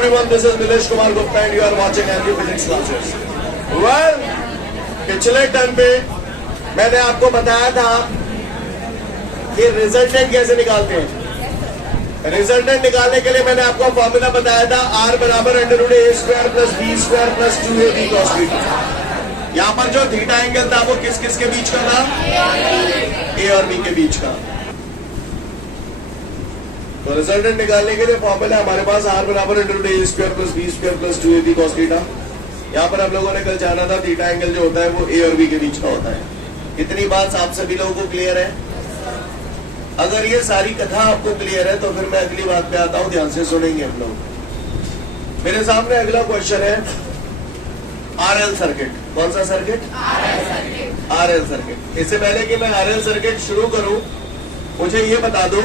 everyone, this is Nilesh Kumar Gupta and you are watching Andrew Physics Classes. Well, पिछले term पे मैंने आपको बताया था कि रिजल्टेंट कैसे निकालते हैं। रिजल्टेंट निकालने के लिए मैंने आपको फॉर्मूला बताया था R बराबर √a² plus b² plus 2ab cos theta. यहाँ पर जो थीटा एंगल था वो किस किस के बीच का था? A और B के बीच का। तो रिजल्टेंट निकालने के लिए फॉर्मूला हमारे पास R बराबर √a² plus b² plus 2ab cos theta. यहाँ पर आप लोगों ने कल जाना था थीटा एंगल जो होता है वो A और B के बीच का होता है। इतनी बात आप सभी लोगों को क्लियर है? अगर ये सारी कथा आपको क्लियर है तो फिर मैं अगली बात पे आता हूँ, ध्यान से सुनेंगे हम लोग। मेरे सामने अगला क्वेश्चन है RL सर्किट। कौन सा सर्किट? RL circuit. इससे पहले कि मैं RL सर्किट शुरू करूं, मुझे ये बता दो,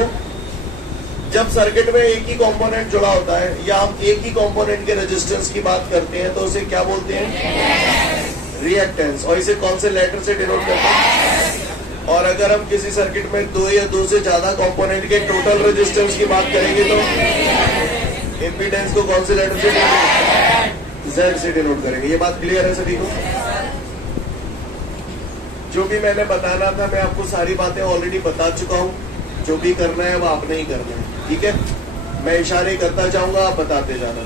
जब सर्किट में एक ही कंपोनेंट जुड़ा होता है या हम एक ही कंपोनेंट के रेजिस्टेंस की बात करते हैं तो उसे क्या बोलते हैं? रिएक्टेंस। और इसे कौन से लेटर से डिनोट करते हैं? और अगर हम किसी सर्किट में दो या दो से ज्यादा कंपोनेंट के टोटल रेजिस्टेंस की बात करेंगे तो इम्पीडेंस को कौन से लेटर से डिनोट? Z से डिनोट करेंगे। ये बात क्लियर है सभी को? जो भी मैंने बताना था मैं आपको सारी बातें ऑलरेडी बता चुका हूं। जो भी करना है वो आपने ही करना है, ठीक है? मैं इशारे करता जाऊंगा, आप बताते जाना।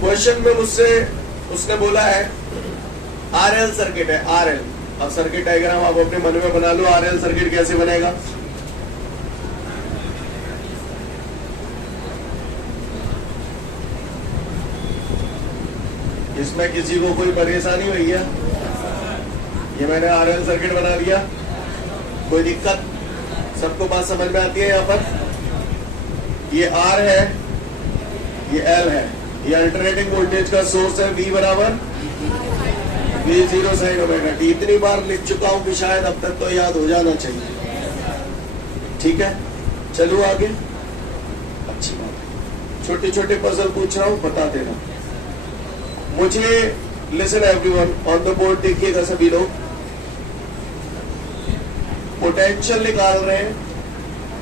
क्वेश्चन में मुझसे उसने बोला है RL सर्किट है, RL। अब सर्किट डायग्राम आप अपने मन में बना लो। RL सर्किट कैसे बनेगा? इसमें किसी को कोई परेशानी हुई है? ये मैंने RL सर्किट बना दिया, कोई दिक्कत? सबको बात समझ में आती है? यहाँ पर ये R है, ये L है, ये अल्टरनेटिंग वोल्टेज का सोर्स है V बराबर V0 sin ओमेगा t। इतनी बार लिख चुका हूं कि शायद अब तक तो याद हो जाना चाहिए, ठीक है? चलो आगे। अच्छी बात है। छोटे छोटे पजल पूछ रहा हूं, बता देना मुझे। Listen everyone, on the board देखिएगा सभी लोग। पोटेंशियल निकाल रहे हैं,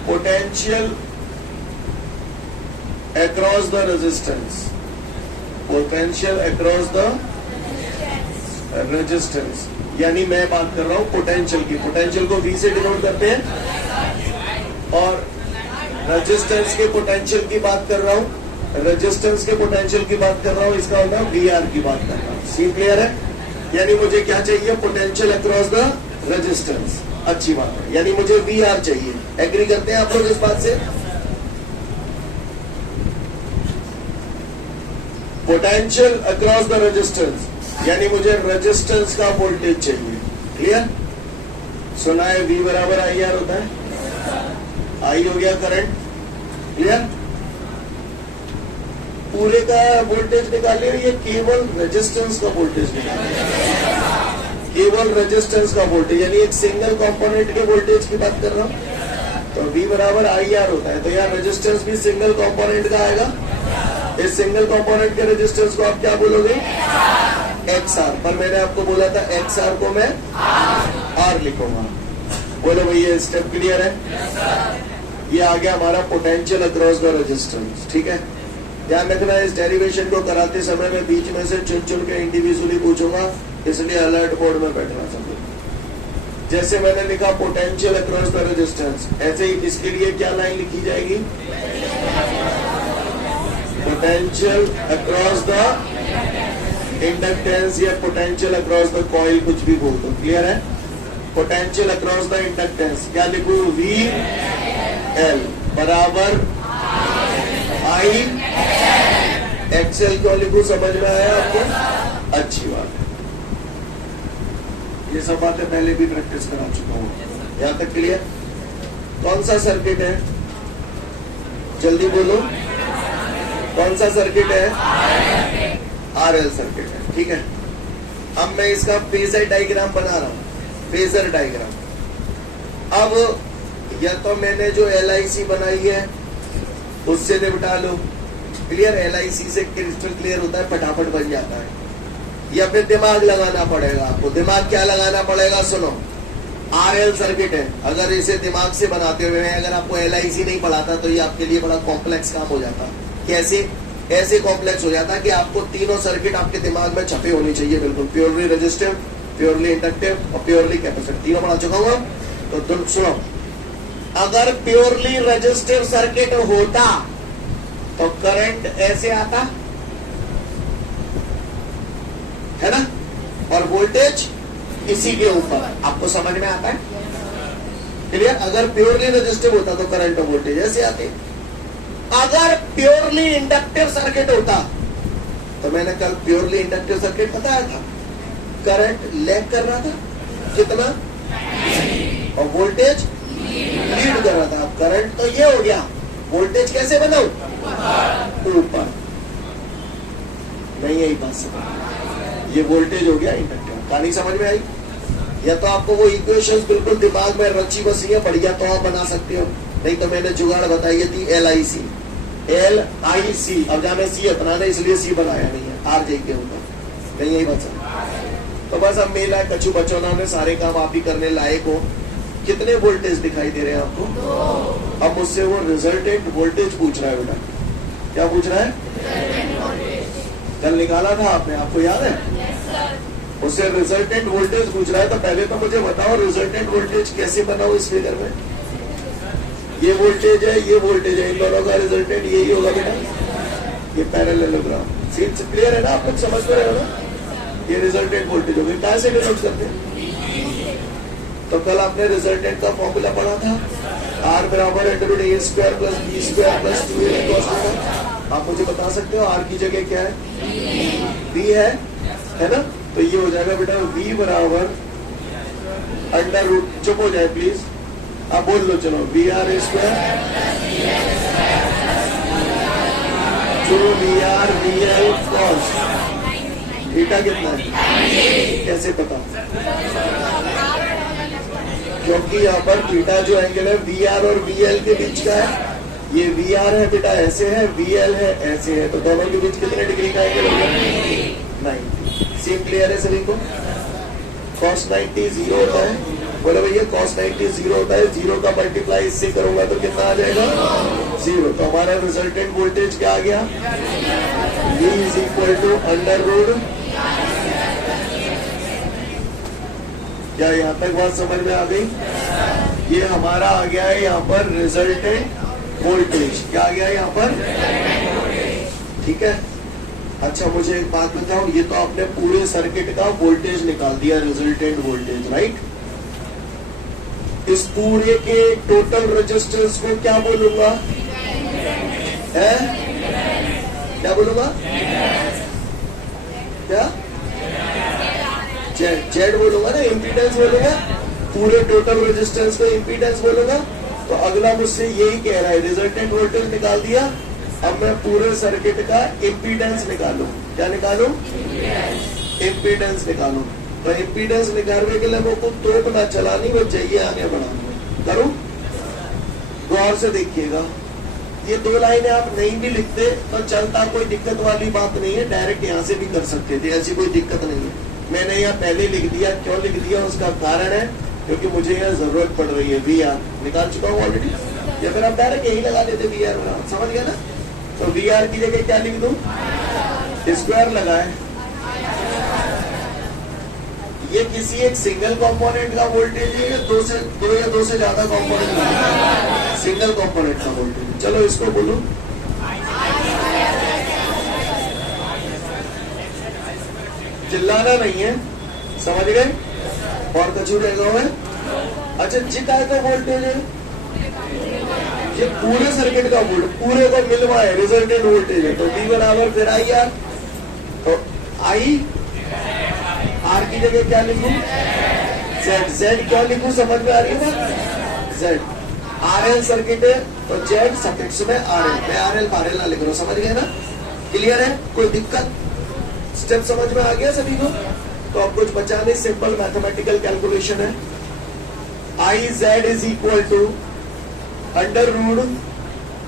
potential across the resistance, potential across the resistance. यानी मैं बात कर रहा हूं पोटेंशियल की। पोटेंशियल को V से डिनोट करते हैं और रेजिस्टेंस के पोटेंशियल की बात कर रहा हूं, रेजिस्टेंस के पोटेंशियल की बात कर रहा हूं, इसका मतलब VR की बात कर रहा हूं। सी क्लियर है? यानी मुझे क्या चाहिए? Potential across the resistance. अच्छी बात है, यानी मुझे VR चाहिए। एग्री करते हैं आप लोग इस बात से? पोटेंशियल अक्रॉस द रेजिस्टेंस यानी मुझे रेजिस्टेंस का वोल्टेज चाहिए। क्लियर? सुना है V बराबर IR होता है। I हो गया करंट। क्लियर? पूरे का वोल्टेज निकालिए, ये केवल रेजिस्टेंस का वोल्टेज निकालिए, केवल रेजिस्टेंस का वोल्टेज, यानी एक सिंगल कंपोनेंट के वोल्टेज की बात कर रहा हूं। तो V बराबर IR होता है, तो यार रेजिस्टेंस भी सिंगल कंपोनेंट का आएगा। इस सिंगल कंपोनेंट के रेजिस्टेंस को आप क्या बोलोगे? XR। पर मैंने आपको बोला था XR को मैं R लिखूंगा। बोलो भैया, स्टेप क्लियर है? ये आ गया हमारा पोटेंशियल अक्रॉस द रेजिस्टेंस, ठीक है? ध्यान रखना, इस डेरिवेशन को कराते समय मैं बीच में से चुन चुन के इंडिविजुअली पूछूंगा, इसलिए अलर्ट मोड में बैठना चाहिए। जैसे मैंने लिखा पोटेंशियल अक्रॉस द रेजिस्टेंस, ऐसे ही इसके लिए क्या लाइन लिखी जाएगी? पोटेंशियल अक्रॉस द इंडक्टेंस या पोटेंशियल अक्रॉस द कॉइल, कुछ भी बोल दो। क्लियर है? पोटेंशियल अक्रॉस द इंडक्टेंस क्या लिखूं? VL बराबर I XL। क्यों लिखूं? समझ में आया आपको? अच्छी बात है। ये सब बातें पहले भी प्रैक्टिस करा चुका हूँ, यहाँ तक क्लियर? कौन सा सर्किट है? जल्दी बोलो, कौन सा सर्किट है? RL सर्किट है, ठीक है? अब मैं इसका फेजर डायग्राम बना रहा हूँ, फेजर डायग्राम। अब या तो मैंने जो LIC बनाई है उससे निपटा लो। क्लियर? LIC से क्रिस्टल क्लियर होता है, फटाफट बन जाता है। या फिर दिमाग लगाना पड़ेगा आपको। दिमाग क्या लगाना पड़ेगा? सुनो, RL सर्किट है, अगर इसे दिमाग से बनाते हुए अगर आपको LIC नहीं पढ़ाता तो ये आपके लिए बड़ा कॉम्प्लेक्स काम हो जाता। कैसे? ऐसे कॉम्प्लेक्स हो जाता है कि आपको तीनों सर्किट आपके दिमाग में छपे होने चाहिए बिल्कुल, प्योरली रेजिस्टिव, प्योरली इंडक्टिव और प्योरली कैपेसिटिव, तीनों बना चुका हूं। तो सुनो, अगर प्योरली रेजिस्टिव सर्किट होता तो करंट ऐसे आता है ना, और वोल्टेज इसी के ऊपर। आपको समझ में आता है? क्लियर? अगर प्योरली रेजिस्टिव होता तो करंट और वोल्टेज ऐसे आते। अगर प्योरली इंडक्टिव सर्किट होता तो मैंने कल प्योरली इंडक्टिव सर्किट बताया था, करंट लैग कर रहा था कितना, और वोल्टेज लीड कर रहा था। अब करंट तो ये हो गया, वोल्टेज कैसे बनाऊं? ऊपर। नहीं, यही बात समझ, ये वोल्टेज हो गया इंडक्टिव। कहानी समझ में आई? या तो आपको वो इक्वेशंस बिल्कुल दिमाग में रची बसी है बढ़िया, तो आप बना सकते हो, नहीं तो मैंने जुगाड़ बताई थी LIC, अब जहां मैं सी अपनाने इसलिए सी बनाया नहीं है, RJ के ऊपर। नहीं, यही बात समझ। तो बस अब मेला कछु बचौना में सारे काम आप ही करने लायक हो। कितने वोल्टेज दिखाई दे रहे हैं आपको? अब मुझसे वो रिजल्टेंट वोल्टेज पूछ रहा है बेटा। क्या पूछ रहा है? कल निकाला था आपने, आपको याद है? उससे रिजल्टेंट वोल्टेज पूछ रहा है। तो पहले तो मुझे बताओ रिजल्टेंट वोल्टेज कैसे बनाओ इस फिगर में। ये वोल्टेज है, ये वोल्टेज है, इन दोनों का रिजल्टेंट यही होगा बेटा, ये पैरेललोग्राम। सीन क्लियर है ना? आप लोग समझ रहे हो ना? ये रिजल्टेंट वोल्टेज होगी। कहां से डिनोट करते हैं? तो कल आपने रिजल्टेंट का फॉर्मूला पढ़ा था, R बराबर √a² + b² + 2a cos θ। आप मुझे बता सकते हो R की जगह क्या है? B है ना? तो ये हो जाएगा बेटा V बराबर √ चुप हो जाए प्लीज, आप बोल लो, चलो VR², जो VR VL cos थीटा कितना है? कैसे पता? क्योंकि यहाँ पर थीटा जो एंगल है VR और VL के बीच का है। ये VR है बेटा ऐसे है, VL है ऐसे है, तो दोनों के बीच कितने डिग्री का एंगल होगा? 90। सेम क्लियर है सभी को? cos 90 0 होता है। बोले भैया cos 90 0 होता है, 0 का मल्टीप्लाई इससे करूंगा तो कितना आ जाएगा? 0। तो हमारा रिजल्टेंट वोल्टेज क्या आ गया? V = √ क्या यहाँ तक बात समझ में आ गई? ये हमारा आ गया है यहाँ पर रिजल्टेंट वोल्टेज। क्या आ गया यहाँ पर? ठीक है। अच्छा मुझे एक बात बताओ, ये तो आपने पूरे सर्किट का वोल्टेज निकाल दिया, रिजल्टेंट वोल्टेज, राइट? इस पूरे के टोटल रेजिस्टेंस को क्या बोलूंगा? है? क्या बोलूंगा? क्या? जेड बोलूंगा ना, इम्पीडेंस बोलूंगा। पूरे टोटल रेजिस्टेंस को इम्पीडेंस बोलूंगा। तो अगला मुझसे यही कह रहा है, रिजल्टेंट वोल्टेज निकाल दिया, अब मैं पूरे सर्किट का इम्पीडेंस निकालूं। क्या निकालूं? इम्पीडेंस निकालूं। तो इम्पीडेंस निकालने के लिए मुझको तोप ना चलानी, वो चाहिए आगे बढ़ानी। करूं? गौर से देखिएगा, ये 2 लाइनें आप नहीं भी लिखते तो चलता, कोई दिक्कत वाली बात नहीं है, डायरेक्ट यहाँ से भी कर सकते थे, ऐसी कोई दिक्कत नहीं है। मैंने यहाँ पहले लिख दिया, क्यों लिख दिया उसका कारण है, क्योंकि मुझे यहाँ जरूरत पड़ रही है। VR निकाल चुका हूँ ऑलरेडी, या फिर आप डायरेक्ट यही लगा देते VR, समझ गया ना? तो VR की जगह क्या लिख दूं? स्क्वायर लगाए। ये किसी एक सिंगल कंपोनेंट का वोल्टेज है या दो से ज्यादा कंपोनेंट का? सिंगल कंपोनेंट का वोल्टेज। चलो इसको बोलो चिल्लाना नहीं है, समझ गए? और कछु रहेगा है? अच्छा जितना का वोल्टेज है, ये पूरे सर्किट का वोल्टेज, पूरे को मिलवा है, रिजल्टेंट वोल्टेज है। तो V बराबर फिर IR, तो I R की जगह क्या लिखूं? Z क्या लिखूं? समझ में आ रही है ना? Z RL सर्किट है तो Z सफिक्स में RL, मैं RL ना लिख रहा हूं, समझ गए ना? क्लियर है? कोई दिक्कत? स्टेप समझ में आ गया सभी को? तो अब कुछ बचा नहीं, सिंपल मैथमेटिकल कैलकुलेशन है। IZ = √,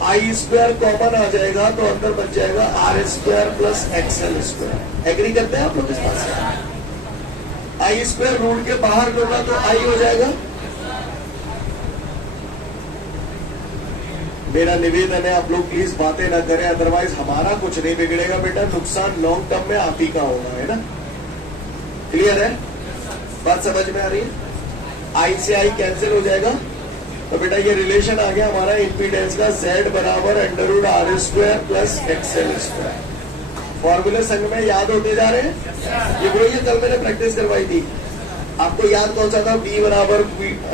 I² कॉमन आ जाएगा तो अंदर बच जाएगा R² + XL²। एग्री करते हैं आप लोग इस बात से? I² रूट के बाहर लूंगा तो I हो जाएगा, मेरा निवेदन है आप लोग प्लीज बातें ना करें, अदरवाइज हमारा कुछ नहीं बिगड़ेगा बेटा, नुकसान लॉन्ग टर्म में आप ही का होगा, है ना? क्लियर है? बात समझ में आ रही है? आई से आई कैंसिल हो जाएगा, तो बेटा ये रिलेशन आ गया हमारा इम्पीडेंस का, Z बराबर √R² प्लस XL स्क्वायर। फॉर्मूले संग में याद होते जा रहे हैं, ये वही कल मैंने प्रैक्टिस करवाई थी। आपको याद कौन सा था? V बराबर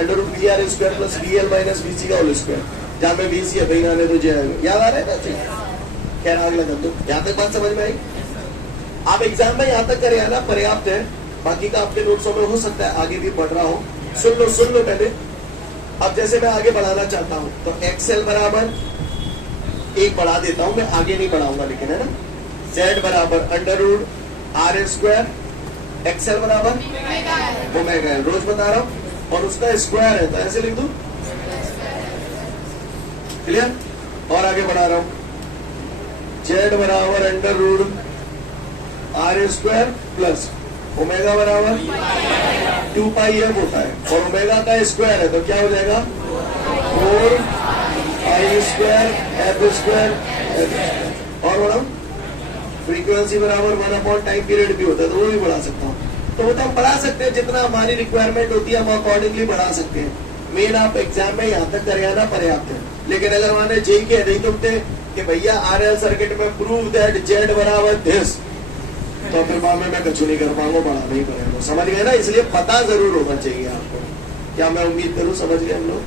√VR² plus VL minus VC का होल स्क्वायर, जहां में VC है भाई आने तो जाएगा, याद आ रहा है ना? क्या आग लगा दो, यहाँ तक बात समझ में आई? आप एग्जाम में यहाँ तक करे आना पर्याप्त है, बाकी का आपके नोट्सों में हो सकता है आगे भी बढ़ रहा हो। सुन लो पहले। अब जैसे मैं आगे बढ़ाना चाहता हूं तो XL बराबर एक बढ़ा देता हूं, मैं आगे नहीं बढ़ाऊंगा लेकिन, है ना? Z बराबर √R², XL बराबर ओमेगा L, रोज बता रहा हूं, और उसका स्क्वायर है तो ऐसे लिख दूं। क्लियर? और आगे बढ़ा रहा हूं, Z बराबर √R² प्लस ओमेगा बराबर 2πf होता है, और ओमेगा का स्क्वायर है तो क्या हो जाएगा? 4π²f²। और बढ़ाओ, फ्रीक्वेंसी बराबर 1 टाइम पीरियड भी होता है तो वो भी बढ़ा सकता हूँ। तो वो तो हम बढ़ा सकते हैं, जितना हमारी रिक्वायरमेंट होती है हम अकॉर्डिंगली बढ़ा सकते हैं। मेन आप एग्जाम में यहाँ तक कर आना पर्याप्त है। लेकिन अगर मैंने जेई कह रही तुमने कि भैया RL सर्किट में प्रूव दैट Z बराबर दिस, तो फिर बाद में मैं कुछ नहीं कर पाऊंगा, बढ़ाना ही पड़ेगा। समझ गए ना? इसलिए पता जरूर होना चाहिए आपको। क्या मैं उम्मीद करूं समझ गए हम लोग?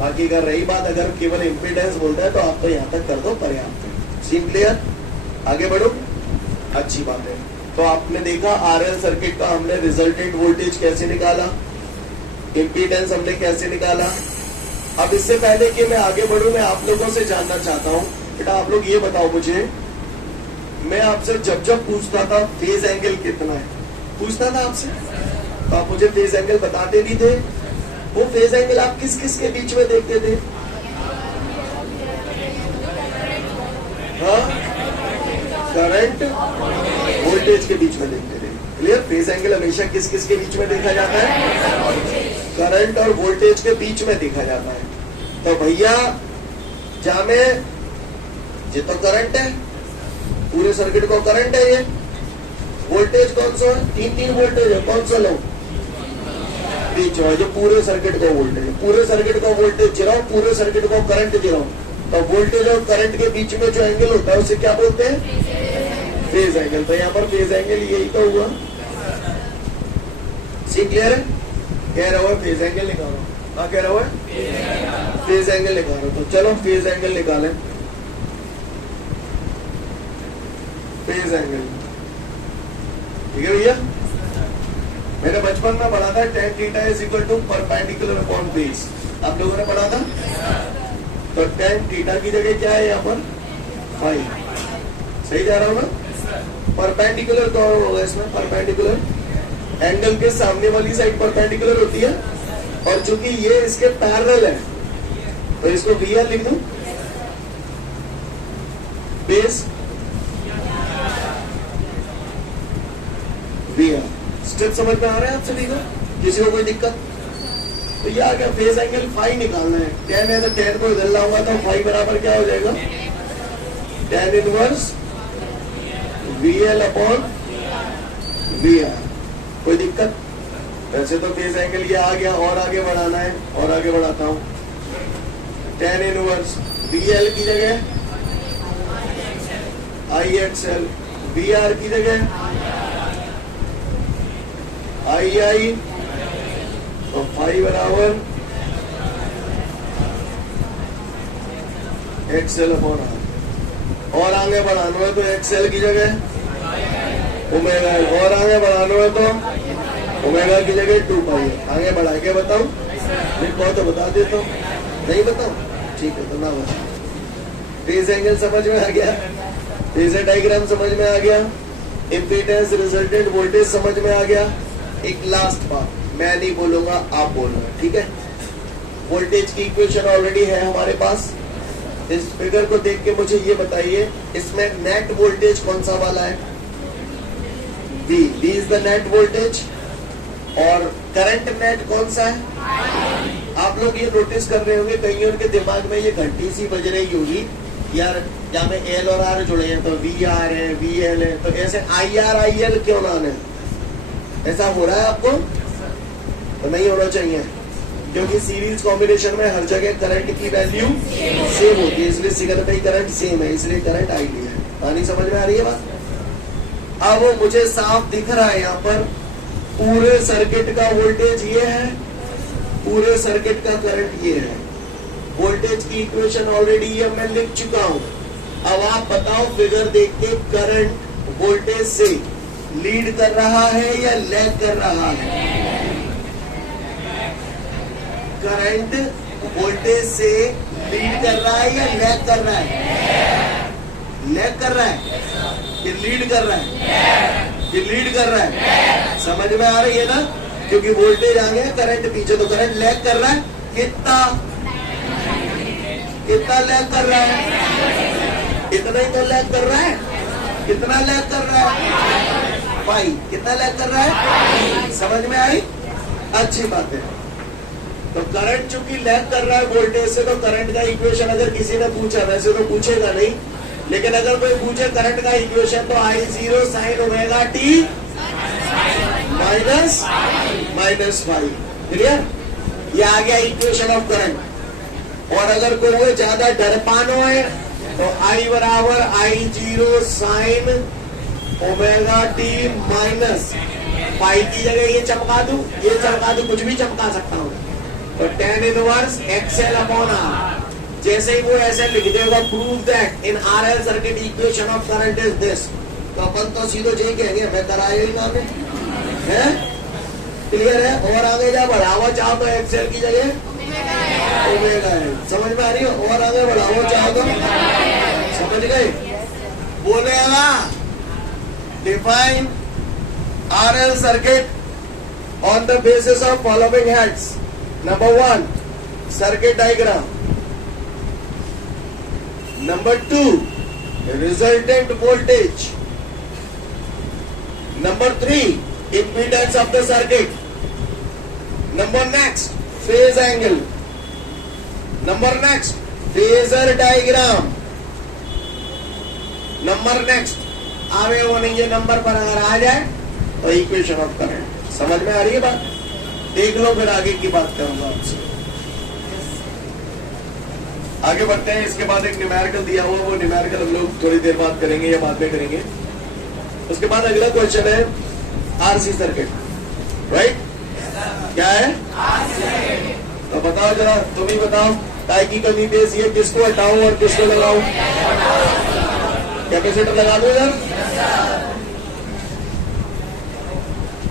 बाकी अगर रही बात, अगर केवल इम्पीडेंस बोलता है तो आप तो यहाँ तक कर दो, पर्याप्त है। Scene clear? आगे बढ़ो, अच्छी बात है। तो आपने देखा RL सर्किट का हमने रिजल्टेंट वोल्टेज कैसे निकाला, इम्पीडेंस हमने कैसे निकाला। अब इससे पहले कि मैं आगे बढ़ूं, मैं आप लोगों से जानना चाहता हूँ, बेटा आप लोग ये बताओ मुझे, मैं आपसे जब पूछता था फेज एंगल कितना है, पूछता था आपसे, तो आप मुझे फेज एंगल बताते नहीं थे। वो फेज एंगल आप किस किस के बीच में देखते थे? हाँ, करंट वोल्टेज के बीच में देखते थे। क्लियर? फेज एंगल हमेशा किस किस के बीच में देखा जाता है? करंट और वोल्टेज के बीच में देखा जाता है। तो भैया जहां में ये तो करंट है, पूरे सर्किट को करंट है, ये वोल्टेज कौन सा है? 3 वोल्टेज है, कौन सा लो? बीच में जो पूरे सर्किट का वोल्टेज है, पूरे सर्किट का वोल्टेज जिराओ, पूरे सर्किट को करंट जिराओ, तो वोल्टेज और करंट के बीच में जो एंगल होता है उसे क्या बोलते हैं? Phase angle. तो यहाँ पर फेज एंगल यही तो हुआ। सी क्लियर है? कह रहा है फेज एंगल निकालो, हाँ कह रहा है फेज एंगल निकालो। तो चलो फेज एंगल निकालें। फेज एंगल, ठीक है भैया? मैंने बचपन में पढ़ा था tan θ = परपेंडिकुलर अपॉन बेस, आप लोगों ने पढ़ा था। तो tan θ की जगह क्या है यहाँ पर? फाई। सही जा रहा हूँ ना? परपेंडिकुलर कौन होगा इसमें? परपेंडिकुलर एंगल के सामने वाली साइड परपेंडिकुलर होती है, और चूंकि ये इसके पैरेलल है तो इसको VR लिख दूं। Base VR। स्टेप समझ में आ रहा है आप सभी को? किसी को कोई दिक्कत? तो ये आ गया फेज एंगल फाई निकालना है। tan है तो tan को इधर लाऊंगा तो फाई बराबर क्या हो जाएगा? tan inverse VL upon VR। कोई दिक्कत? वैसे तो फेज एंगल ये आ गया, और आगे बढ़ाना है, और आगे बढ़ाता हूं। tan इनवर्स VL की जगह IXL, VR की जगह II, तो फाई बराबर XL अपॉन R। और आगे बढ़ाना है तो XL की जगह ओमेगा, और आगे बढ़ाना है तो ओमेगा की जगह 2π। आगे बढ़ा के बताऊं? नहीं तो बता देता हूँ, नहीं बताऊं? ठीक है, तो ना बता। फेज एंगल समझ में आ गया, फेजर डायग्राम समझ में आ गया, इम्पीडेंस रिजल्टेंट वोल्टेज समझ में आ गया। एक लास्ट बात, मैं नहीं बोलूंगा, आप बोलना, ठीक है? वोल्टेज की इक्वेशन ऑलरेडी है हमारे पास। इस फिगर को देख के मुझे ये बताइए, इसमें नेट वोल्टेज कौन सा वाला है? V is the net voltage. और करंट नेट कौन सा है? आप लोग ये नोटिस कर रहे होंगे, कहीं उनके दिमाग में ये घंटी सी बज रही होगी, यार यहाँ में एल और आर जुड़े हैं तो वी आर है, वी एल है, तो ऐसे आई आर आई एल क्यों ना है? ऐसा हो रहा है आपको? तो नहीं होना चाहिए, क्योंकि सीरीज कॉम्बिनेशन में हर जगह करंट की वैल्यू सेम होती है, इसलिए सिग्नल में करंट सेम है, इसलिए करंट आई है। पानी समझ में आ रही है बात? अब वो मुझे साफ दिख रहा है, यहाँ पर पूरे सर्किट का वोल्टेज ये है, पूरे सर्किट का करंट ये है। वोल्टेज की इक्वेशन ऑलरेडी ये मैं लिख चुका हूं। अब आप बताओ फिगर देख के, करंट वोल्टेज से लीड कर रहा है या लैग कर रहा है? करंट वोल्टेज से लीड कर रहा है या लैग कर रहा है? लैग कर रहा है कि लीड कर रहा है? कि लीड कर रहा है। समझ में आ रही है ना? क्योंकि वोल्टेज आगे है, करंट पीछे, तो करंट लैग कर रहा है। कितना लैग कर रहा है? इतना ही तो लैग कर रहा है। कितना लैग कर रहा है? भाई कितना लैग कर रहा है? समझ में आई? अच्छी बात है। तो करंट चूंकि लैग कर रहा है वोल्टेज से, तो करंट का इक्वेशन अगर किसी ने पूछा, वैसे तो पूछेगा नहीं, लेकिन अगर कोई पूछे करंट का इक्वेशन, तो I0 sin omega T minus five. Clear? ये आ गया इक्वेशन ऑफ करंट। और अगर कोई ज्यादा डरपानो है तो I बराबर I0 sin omega T minus five की जगह ये चमका दूं, ये चमका दूं, कुछ भी चमका सकता हूं। तो tan inverse XL upon R, जैसे ही वो ऐसे लिख देगा, prove that in RL circuit equation of current is this, तो अपन तो सीधो यही कहेंगे, मैं कराया ही काम है। क्लियर है? और आगे जा बढ़ावा चाहो तो एक्सेल की जगह ओमेगा है। समझ में आ रही है? और आगे बढ़ावा चाहो तो, समझ गए? बोलेगा define RL circuit on the basis of following heads. Number 1 circuit diagram, Number 2, resultant voltage. Number 3, impedance of the circuit. Number next, phase angle. Number next, phasor diagram. Number next, आवे वो नहीं, ये नंबर पर अगर आ जाए तो equation of current. समझ में आ रही है बात? देख लो, फिर आगे की बात करूंगा आपसे। आगे बढ़ते हैं। इसके बाद एक न्यूमेरिकल दिया हुआ, वो न्यूमेरिकल हम लोग थोड़ी देर बाद करेंगे या बाद में करेंगे। उसके बाद अगला क्वेश्चन है आरसी सर्किट। राइट? क्या है? तो बताओ जरा, तुम ही बताओ, टाई की कमी बेस ये किसको हटाऊं और किसको लगाऊं? कैपेसिटर लगा दो यार।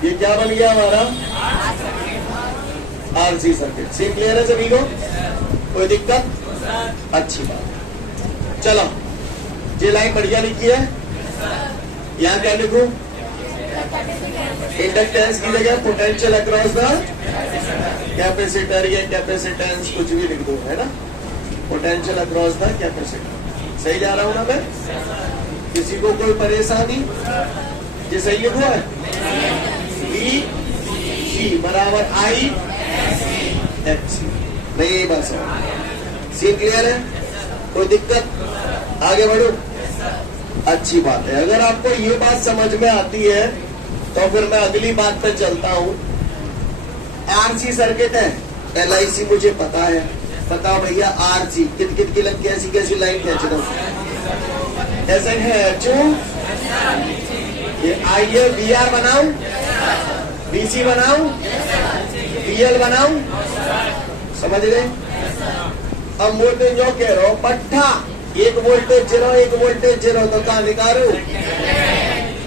ये क्या बन गया हमारा? RC circuit. सीन क्लियर है सभी को? कोई दिक्कत? अच्छी बात। चलो, ये लाइन बढ़िया लिखी है। यहाँ क्या लिखूं? इंडक्टेंस की जगह पोटेंशियल अक्रॉस द कैपेसिटर या कैपेसिटेंस, कुछ भी लिख दो, है ना? Potential across the capacitor. सही जा रहा हूं ना मैं? किसी को कोई परेशानी? ये सही लिखो है? V बराबर I H। नहीं, बस सीन क्लियर है? कोई दिक्कत? आगे बढ़ो। अच्छी बात है। अगर आपको ये बात समझ में आती है तो फिर मैं अगली बात पे चलता हूं। आरसी सर्किट है, LIC मुझे पता है। बताओ भैया, आरसी कित कित की लग, कैसी कैसी लाइन खींच दो? ऐसे है HO, ये IA VR बनाऊं, BC बनाऊं, BL बनाऊं? समझ गए? अब वोल्टेज जो कह रहा हूं, पट्टा एक वोल्टेज जीरो, एक वोल्टेज जीरो, तो कहा निकालू?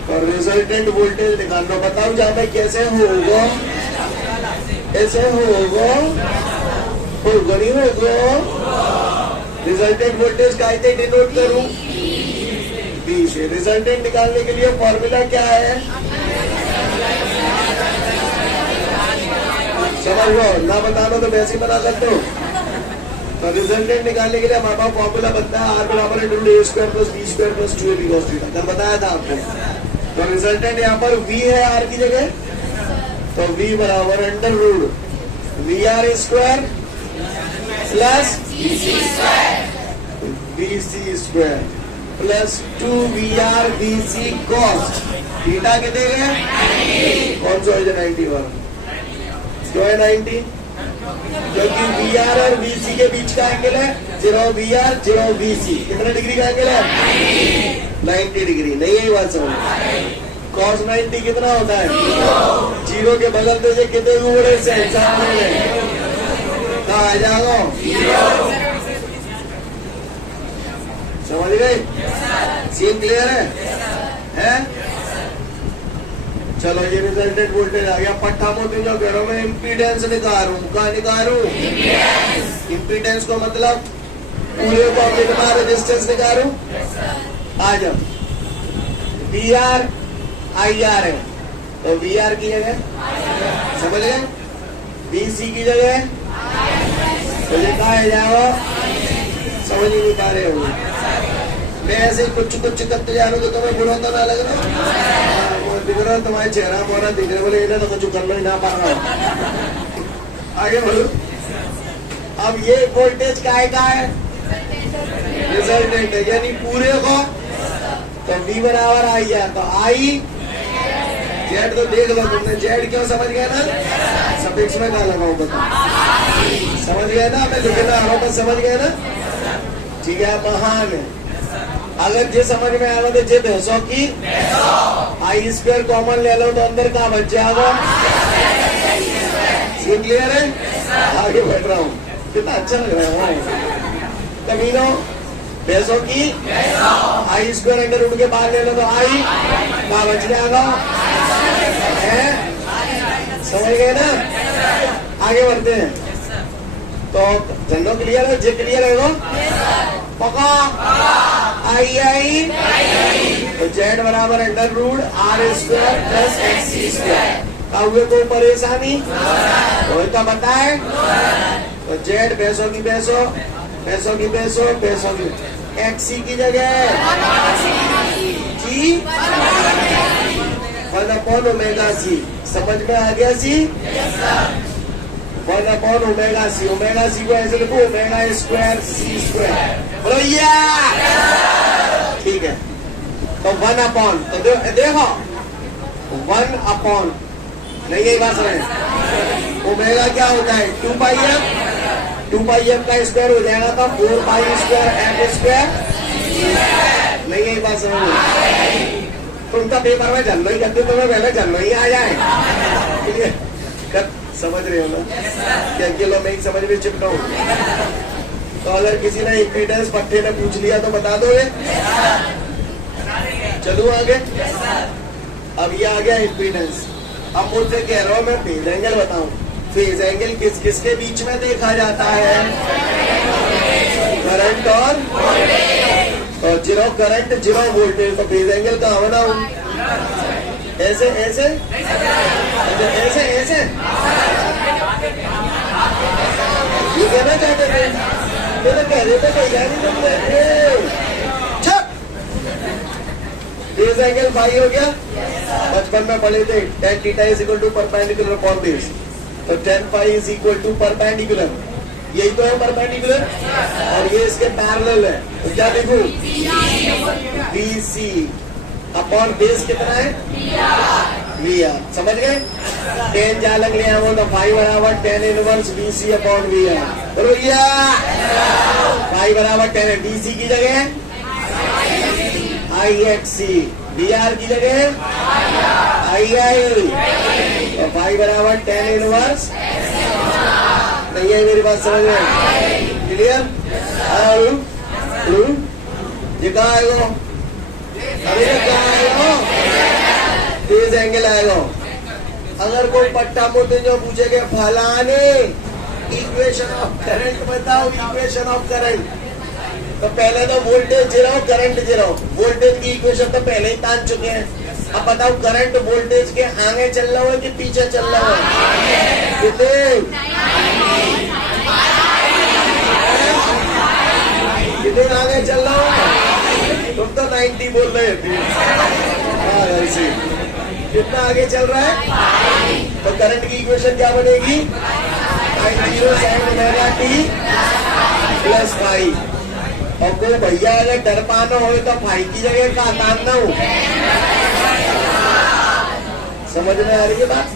और रिजल्टेंट वोल्टेज निकाल लो। बताओ जाए कैसे होगा? ऐसे होगा? नहीं होगा? रिजल्टेंट वोल्टेज का डिनोट करूं बी से। रिजल्टेंट निकालने के लिए फॉर्मूला क्या है? समझ लो, ना बताना तो वैसे ही बना सकते हो। तो रिजल्टेंट निकालने के लिए हमारे पास फॉर्मूला बनता है, R बराबर √a² + b² + 2ab cos θ। कल बताया था आपको। तो रिजल्टेंट यहाँ पर V है R की जगह, तो V बराबर √VR² plus BC square plus 2VR BC cos theta कितने गए? कौन सा है 91? क्यों है 90? क्योंकि VR और BC के बीच का एंगल है 0 VR 0 BC। कितने डिग्री का एंगल है? 90 डिग्री। नहीं है बात समझ? cos 90 कितना होता है? 0 के बगल में से कितने बड़े से सामने में कहा आ जाओ? समझ गए? सीन क्लियर है? चलो ये रिजल्टेंट वोल्टेज आ गया। पट्टा मोती जो कह रहा हूं मैं इम्पीडेंस निकालू। कहा निकालू? इम्पीडेंस को मतलब पूरे को कितना रेजिस्टेंस निकालू? आ जाओ। VR IR है तो VR की जगह समझ गए? BC की जगह तो ये कहा है जाओ? समझ ही नहीं पा रहे हो। मैं ऐसे कुछ करते जा रहा हूँ तो तुम्हें बुरा तो ना लग रहा? दिख रहा तुम्हारे चेहरा मोरा दिख रहा बोले तो कुछ करना ही ना पा रहा। आगे बोलो। अब ये वोल्टेज का है रिजल्टेंट है यानी पूरे को तो V बराबर आई है तो आई जेड तो देख लो तुमने। जेड क्यों समझ गया ना? सफिक्स में कहा लगाऊ बता समझ गया ना? मैं लिखना आ रहा हूँ समझ गया ना? ठीक है महान है। अगर जे समझ में आएगा तो जे भैंसों की आई स्क्वायर कॉमन ले लो तो अंदर का बच जाएगा। सीन क्लियर है? आगे बैठ रहा हूँ कितना अच्छा लग रहा है। कभी लो भैंसों की आई स्क्वायर अंडर रूट के बाहर ले लो तो आई का बच जाएगा। समझ गए ना? आगे बढ़ते हैं तो जनरल क्लियर है? जे क्लियर है वो पका आई तो जेड बराबर under root R square plus XC square का हुए कोई परेशानी वही तो बताए। तो जेड पैसों की XC की जगह जी 1/ओमेगा C। समझ में आ गया? सी 1/ओमेगा C। ओमेगा C को ऐसे लिखो ओमेगा स्क्वायर C स्क्वायर। बोलो या ठीक है। तो 1/, तो देखो 1/, नहीं यही बात है। ओमेगा क्या होता है? 2πm। 2πm का स्क्वायर हो जाएगा तो 4π स्क्वायर f स्क्वायर। नहीं यही बात समझ? तुम तो पेपर में जन्नो ही करते तुम्हें पहले जन्नो ही आ जाए। समझ रहे हो ना? क्या किलो में ही समझ में चिपका हूं। तो अगर किसी ने इम्पीडेंस पट्टे ने पूछ लिया तो बता दोगे? चलो आगे। अब ये आ गया इम्पीडेंस। अब मुझसे कह रहा हूं मैं फेज एंगल बताऊं। फेज एंगल किस किसके बीच में देखा जाता है? करंट और जीरो करंट जीरो वोल्टेज। तो फेज एंगल कहाँ बनाऊं? ऐसे ऐसे ऐसे ऐसे ये कहना चाहते थे तो कह रहे थे फेज एंगल फाई हो गया। बचपन में पढ़े थे tan theta is equal to perpendicular upon base. तो tan phi is equal to perpendicular. यही तो है परपेंडिकुलर और ये इसके पैरेलल है। तो क्या लिखूं? BC अपॉन बेस कितना है? VR। समझ गए? tan जालक ले आओ तो फाई बराबर tan inverse BC upon VR। बोलो या फाई बराबर tan BC की जगह IXC, VR की जगह II और फाई बराबर tan इनवर्स। नहीं है मेरी बात समझ में? क्लियर? ये कहाँ आएगा? फेज एंगल आएगा। अगर कोई पट्टा मोटे जो पूछेगा फलाने इक्वेशन ऑफ करंट बताओ, इक्वेशन ऑफ करंट, तो पहले तो voltage zero current zero. Voltage की इक्वेशन तो पहले ही तान चुके हैं। अब बताओ करंट वोल्टेज के आगे चल रहा है कि पीछे चल रहा है? कितने? कितने आगे चल रहा है? तुम तो 90 बोल रहे थे। कितना आगे चल रहा है? तो करंट की इक्वेशन क्या बनेगी? Plus five. और कोई भैया अगर डर पाना हो तो फाइव की जगह का तानना हो। समझ में आ रही है बात?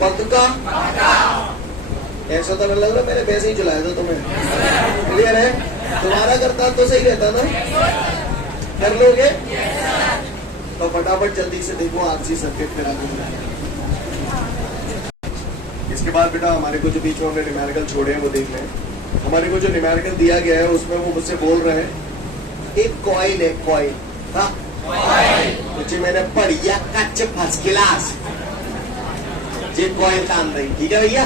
पक्का? ऐसा तो नहीं लग रहा, मैंने पैसे ही चलाया था तुम्हें। क्लियर है? तुम्हारा करता तो सही रहता ना। कर लोगे तो फटाफट जल्दी से देखो आरसी सर्किट करा दूंगा। इसके बाद बेटा हमारे को जो बीच में हमने न्यूमेरिकल छोड़े हैं वो देख लें। हमारे को जो न्यूमेरिकल दिया गया है उसमें वो मुझसे बोल रहे हैं एक कॉइल है, कॉइल। हाँ, मुझे मैंने पढ़िया कच्चे फर्स्ट क्लास ये कॉइल काम रही। ठीक है भैया?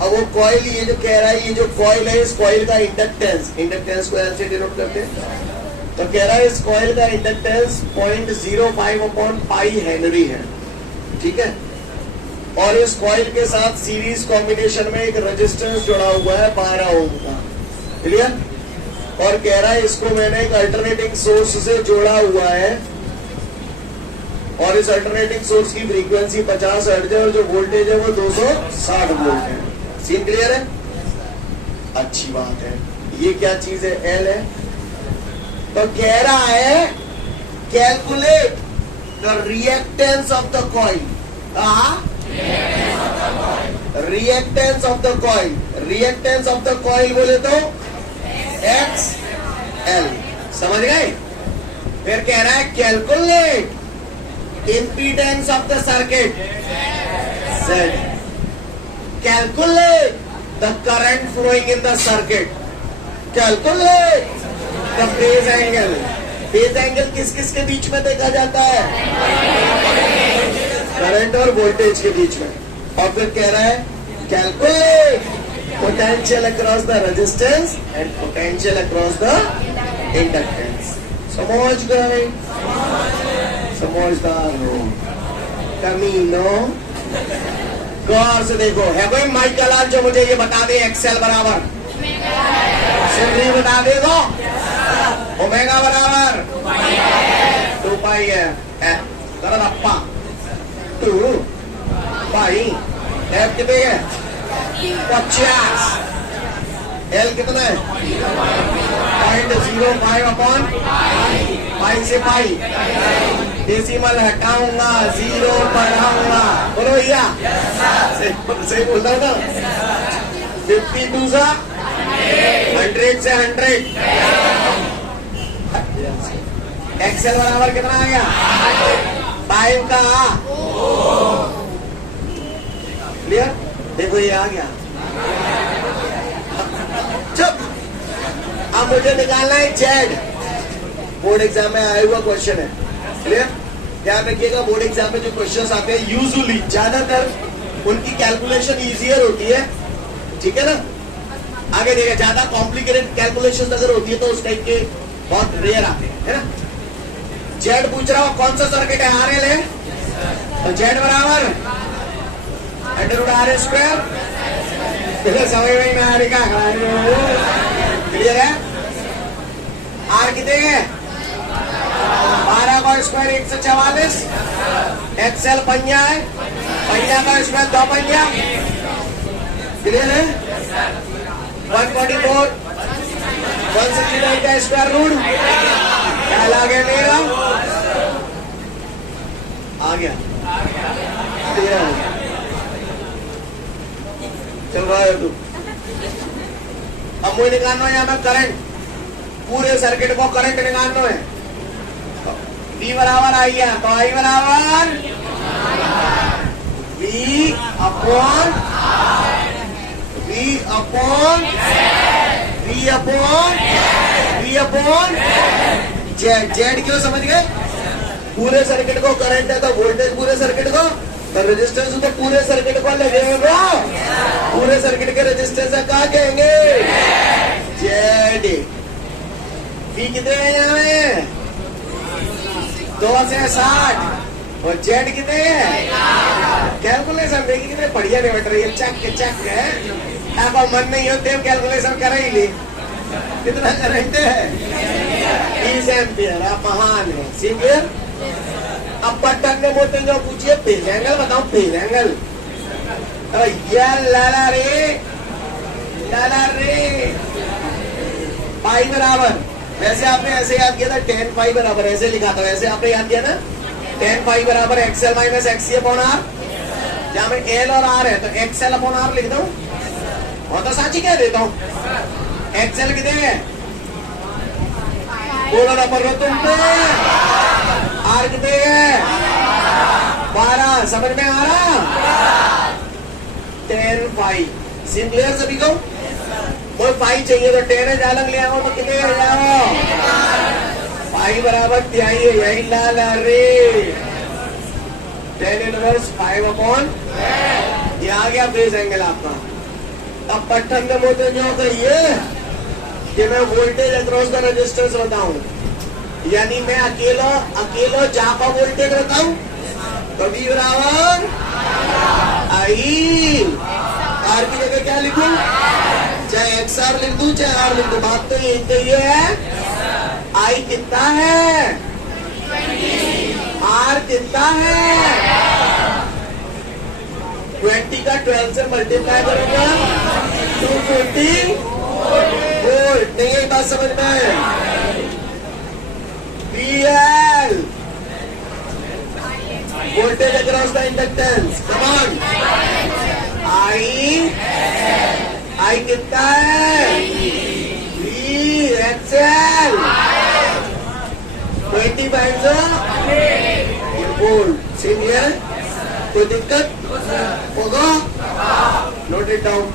अब वो कॉइल ये जो कह रहा है, ये जो कॉइल है इस कॉइल का इंडक्टेंस, इंडक्टेंस को ऐसे डिनोट करते हैं। तो कह रहा है इस कॉइल का इंडक्टेंस 0.05/पाई हेनरी है। ठीक है? और इस कॉइल के साथ सीरीज कॉम्बिनेशन में एक रेजिस्टेंस जुड़ा हुआ है 12 ओम का। क्लियर? और कह रहा है इसको मैंने एक अल्टरनेटिंग सोर्स से जोड़ा हुआ है और इस अल्टरनेटिंग सोर्स की फ्रीक्वेंसी 50 हर्ट्ज है और जो वोल्टेज है वो 260 वोल्ट है। सीन क्लियर है? अच्छी बात है। ये क्या चीज है? एल है। तो कह रहा है calculate the reactance of the coil. Reactance of the coil, reactance of the coil बोले तो एक्स एल। समझ गए? फिर कह रहा है calculate impedance of the circuit Z, calculate the current flowing in the circuit, calculate the phase angle। phase angle किस किस के बीच में देखा जाता है? करंट और वोल्टेज के बीच में। और फिर कह रहा है calculate potential across the resistance and potential across the inductance। समझ गए? समझदार हो। कमीनो गौर से देखो। है कोई माइकल आज जो मुझे ये बता दे एक्सेल बराबर सिमरी बता दे दो। ओमेगा बराबर 2 पाई है। अप्पा 2 पाई। एफ कितने है? 50। एल कितना है? 0.05/पाई से पाई। डेसिमल हटाऊंगा, 0 बढ़ाऊंगा। बोलो भैया, सही बोल रहा था। 52 सा 100 से 100। एक्सेल बराबर कितना आ गया? 5 का। क्लियर? देखो ये आ गया। चुप। अब मुझे निकालना है जेड। बोर्ड एग्जाम में आया हुआ क्वेश्चन है। क्लियर? ध्यान रखिएगा, बोर्ड एग्जाम में जो क्वेश्चंस आते हैं यूजुअली ज्यादातर उनकी कैलकुलेशन इजियर होती है। ठीक है ना? आगे देखिए, ज्यादा कॉम्प्लिकेटेड कैलकुलेशन अगर होती है तो उस टाइप के बहुत रेयर आते हैं, है ना? जेड पूछ रहा हूं कौन सा सर्किट है? आरएल है। तो जेड बराबर √R²। समझ में ना आ रही? क्लियर है? आर कितने हैं? 12 का स्क्वायर 144। एक्सएल पंजा है, पंजा का स्क्वायर 2 पंजा। क्लियर है? 144 169 का स्क्वायर रूट। क्या लागे मेरा? आ गया। क्लियर है? चल रहा है तू। अब मुझे निकालना है यहाँ पे करंट। पूरे सर्किट को करंट निकालना है। V बराबर आई है तो I बराबर V अपॉन जेड। जेड क्यों? समझ गए? पूरे सर्किट को करंट है तो वोल्टेज पूरे सर्किट को, तो रेजिस्टेंस तो पूरे सर्किट को लगेगा। पूरे सर्किट के रेजिस्टेंस क्या कहेंगे? जेड। V कितने हैं यहाँ में? 2 से 60। और जेड कितने हैं? कैलकुलेशन देखिए कितने बढ़िया निबट रही है। चक है। अब मन नहीं होते कैलकुलेशन कर ही ली। कितना करंट है? 20 एम्पियर। आप महान है। सीखिए। अब बटन ने बोलते जो पूछिए फेज एंगल बताओ। फेज एंगल लाला रे पाई बराबर, वैसे आपने ऐसे याद किया था, tan पाई बराबर ऐसे लिखा था, वैसे आपने याद किया ना, tan पाई बराबर XL minus XC upon R, जहां में एल और आर है तो एक्सएल अपॉन आर लिख दो, और तो साची कह देता हूं, एक्सएल कितने है बोलो ना पर तुमने, आर कितने है 12, समझ में आ रहा, tan पाई सिंपल सभी को, कोई पाई चाहिए तो टेन अलग ले आओ तो कितने ले जाओ, पाई बराबर तिहाई है, यही लाला रे, tan इनवर्स 5 अपॉन, ये आ गया बेस एंगल आपका। अब पट्टन में मुझे जो कहिए कि मैं वोल्टेज अक्रॉस द रेजिस्टेंस बताऊं, यानी मैं अकेलो जापा वोल्टेज बताऊं, तो V बराबर आई, आर की जगह क्या लिखूं, चाहे एक्स आर लिख दूं चाहे आर लिख दूं, बात तो ये है, आई कितना है, आर कितना है, 20 का 12 से मल्टीप्लाई करूंगा 250 वोल्ट, नहीं यही बात समझ में, VL voltage across the inductance, come on, I कितना है, एक्सएल 25 वोल्ट, सेम है, कोई दिक्कत होगा, नोट इट डाउन।